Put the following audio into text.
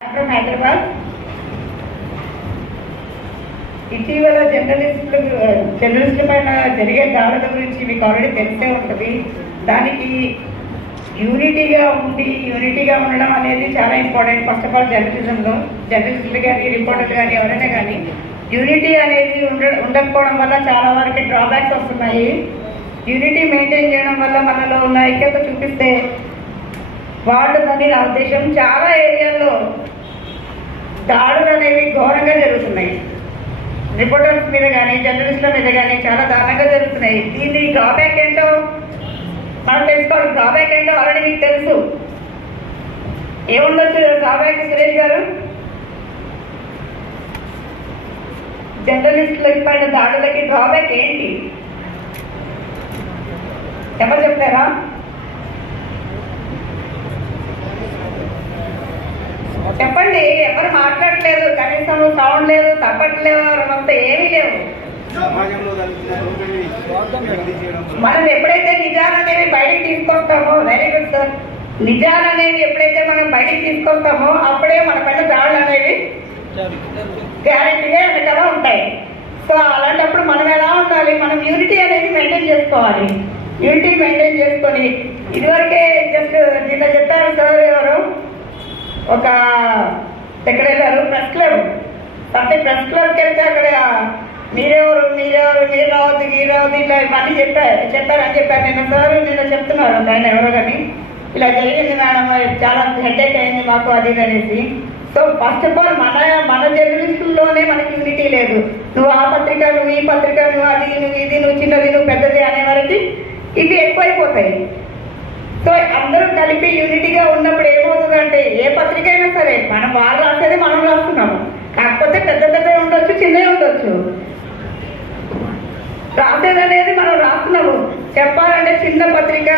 From Hyderabad ఇటీవల జర్నలిస్టులు జర్నలిస్టుల పైన జరిగే దాడుల గురించి మీకు ఆల్రెడీ తెలిసే ఉంటుంది. దానికి యూనిటీగా ఉండి యూనిటీగా ఉండడం అనేది చాలా ఇంపార్టెంట్ ఫస్ట్ ఆఫ్ ఆల్ జర్నలిజంలో జర్నలిస్టులు కానీ రిపోర్టర్లు కానీ ఎవరైనా కానీ యూనిటీ అనేది ఉండ ఉండకపోవడం వల్ల చాలా వరకు డ్రాబ్యాక్స్ వస్తున్నాయి. యూనిటీ మెయింటైన్ చేయడం వల్ల మనలో ఉన్న ఐక్యత చూపిస్తే బాగుంటుందని నా ఉద్దేశం చాలా ఏరియాల్లో దాడులు అనేవి ఘోరంగా జరుగుతున్నాయి. రిపోర్టర్స్ మీద కానీ జర్నలిస్టుల మీద కానీ చాలా దారుణంగా జరుగుతున్నాయి. దీన్ని డ్రాబ్యాక్ ఏంటో మనం తెలుసుకోవాలి. డ్రాబ్యాక్ ఏంటో ఆల్రెడీ మీకు తెలుసు. ఏముండొచ్చు డ్రాబ్యాక్ సురేష్ గారు. జర్నలిస్టుల పైన దాడులకి డ్రాబ్యాక్ ఏంటి? ఎవరు చెప్తారా? చెప్పండి ఎవరు మాట్లాడట్లేదు కనీసం సౌండ్ లేదు తప్పట్లేదు అంతా ఏమీ లేవు. మనం ఎప్పుడైతే నిజాలనేవి బయటికి తీసుకొస్తామో వెరీ గుడ్ సార్ నిజాలనేవి ఎప్పుడైతే మనం బయటికి తీసుకొస్తామో అప్పుడే మన పైన దాడులు అనేవి గ్యారెంటీగా వెనకాల ఉంటాయి. సో అలాంటప్పుడు మనం ఎలా ఉండాలి? మనం యూనిటీ అనేది మెయింటైన్ చేసుకోవాలి. యూనిటీ మెయింటైన్ చేసుకొని ఇదివరకే జస్ట్ నిన్న చెప్పారు సార్ ఒక ఎక్కడ వెళ్ళారు ప్రెస్ క్లబ్. అంటే ప్రెస్ క్లబ్కి వెళ్తే అక్కడ మీరెవరు మీరెవరు మీరు రావద్దు మీరు రావద్దు ఇట్లా ఇవన్నీ చెప్పారు. చెప్పారని చెప్పారు. నిన్న సార్ నిన్న చెప్తున్నారు ఆయన ఎవరో కానీ. ఇలా జరిగింది మేడం చాలా హెడేక్ అయింది మాకు అది అనేసి. సో ఫస్ట్ ఆఫ్ ఆల్ మన మన జర్నలిస్టుల్లోనే మనకి యూనిటీ లేదు. నువ్వు ఆ పత్రిక నువ్వు ఈ పత్రిక నువ్వు అది నువ్వు ఇది నువ్వు చిన్నది నువ్వు పెద్దది అనే వరకు ఇవి ఎక్కువైపోతాయి. సో అందరూ కలిపి యూనిటీగా ఉన్నప్పుడు ఏమవుతుందంటే ఏ పత్రిక అయినా సరే మనం వాళ్ళు రాసేది మనం రాస్తున్నాము కాకపోతే పెద్ద పెద్దవి ఉండొచ్చు చిన్నవి ఉండొచ్చు. రాసేది అనేది మనం రాస్తున్నాము. చెప్పాలంటే చిన్న పత్రిక